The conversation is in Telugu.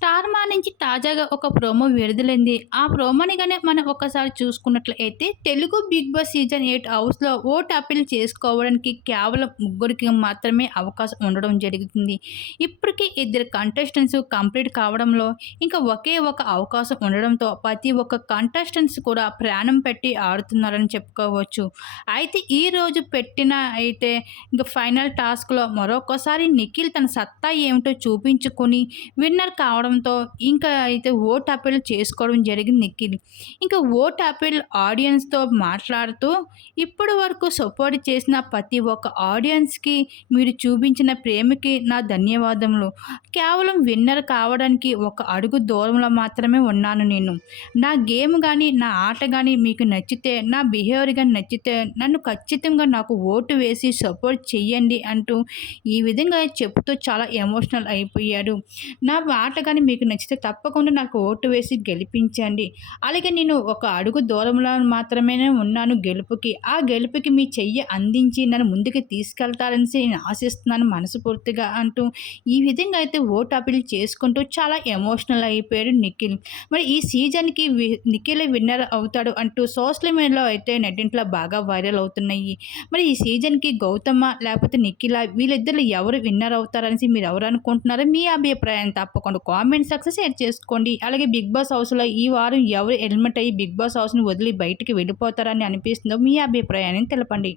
స్టార్ మా నుంచి తాజాగా ఒక ప్రోమో విడుదలైంది. ఆ ప్రోమోని గాని మనం ఒక్కసారి చూసుకున్నట్లయితే తెలుగు 'బిగ్ బాస్' సీజన్ 8 హౌస్‌లో ఓట్ అప్పీల్ చేసుకోవడానికి కేవలం ముగ్గురికి మాత్రమే అవకాశం ఉండడం జరుగుతుంది. ఇప్పటికే ఇద్దరు కంటెస్టెంట్స్ కంప్లీట్ కావడంలో ఇంకా ఒకే ఒక అవకాశం ఉండడంతో ప్రతి ఒక్క కంటెస్టెంట్స్ కూడా ప్రాణం పెట్టి ఆడుతున్నారని చెప్పుకోవచ్చు. అయితే ఈరోజు పెట్టిన ఇంక ఫైనల్ టాస్క్‌లో మరొకసారి నిఖిల్ తన సత్తా ఏమిటో చూపించుకొని విన్నర్ కావడంతో ఇంకా ఓట్ అప్పీల్ చేసుకోవడం జరిగింది నిఖిల్. ఇంకా ఓట్ అప్పీల్ ఆడియన్స్‌తో మాట్లాడుతూ ఇప్పటి వరకు సపోర్ట్ చేసిన ప్రతి ఒక్క ఆడియన్స్‌కి మీరు చూపించిన ప్రేమకి నా ధన్యవాదములు. కేవలం విన్నర్ కావడానికి ఒక అడుగు దూరంలో మాత్రమే ఉన్నాను నేను. నా గేమ్ గానీ, నా ఆట గానీ మీకు నచ్చితే, నా బిహేవియర్ గానీ నచ్చితే నన్ను ఖచ్చితంగా నాకు ఓటు వేసి సపోర్ట్ చెయ్యండి అంటూ ఈ విధంగా చెప్తూ చాలా ఎమోషనల్ అయిపోయాడు. నా ఆట గాని మీకు నచ్చితే తప్పకుండా నాకు ఓటు వేసి గెలిపించండి. అలాగే నేను ఒక అడుగు దూరంలో మాత్రమే ఉన్నాను గెలుపుకి. ఆ గెలుపుకి మీ చెయ్యి అందించి నన్ను ముందుకు తీసుకెళ్తారనేసి నేను ఆశిస్తున్నాను మనస్ఫూర్తిగా అంటూ ఈ విధంగా ఓట్ అప్పీల్ చేసుకుంటూ చాలా ఎమోషనల్ అయిపోయాడు నిఖిల్. మరి ఈ సీజన్‌కి నిఖిలే విన్నర్ అవుతాడు అంటూ సోషల్ మీడియాలో నెట్టింట్లో బాగా వైరల్ అవుతున్నాయి. మరి ఈ సీజన్‌కి గౌతమ లేకపోతే నిఖిల వీళ్ళిద్దరిలో ఎవరు విన్నర్ అవుతారనేసి మీరు ఎవరు అనుకుంటున్నారో మీ అభిప్రాయాన్ని తప్పకుండా కామెంట్ సెక్షన్ షేర్ చేసుకోండి. అలాగే 'బిగ్ బాస్' హౌస్‌లో ఈ వారం ఎవరు ఎలిమినేట్ అయ్యి 'బిగ్ బాస్' హౌస్‌ని వదిలి బయటికి వెళ్ళిపోతారని అనిపిస్తుందో మీ అభిప్రాయాన్ని తెలపండి.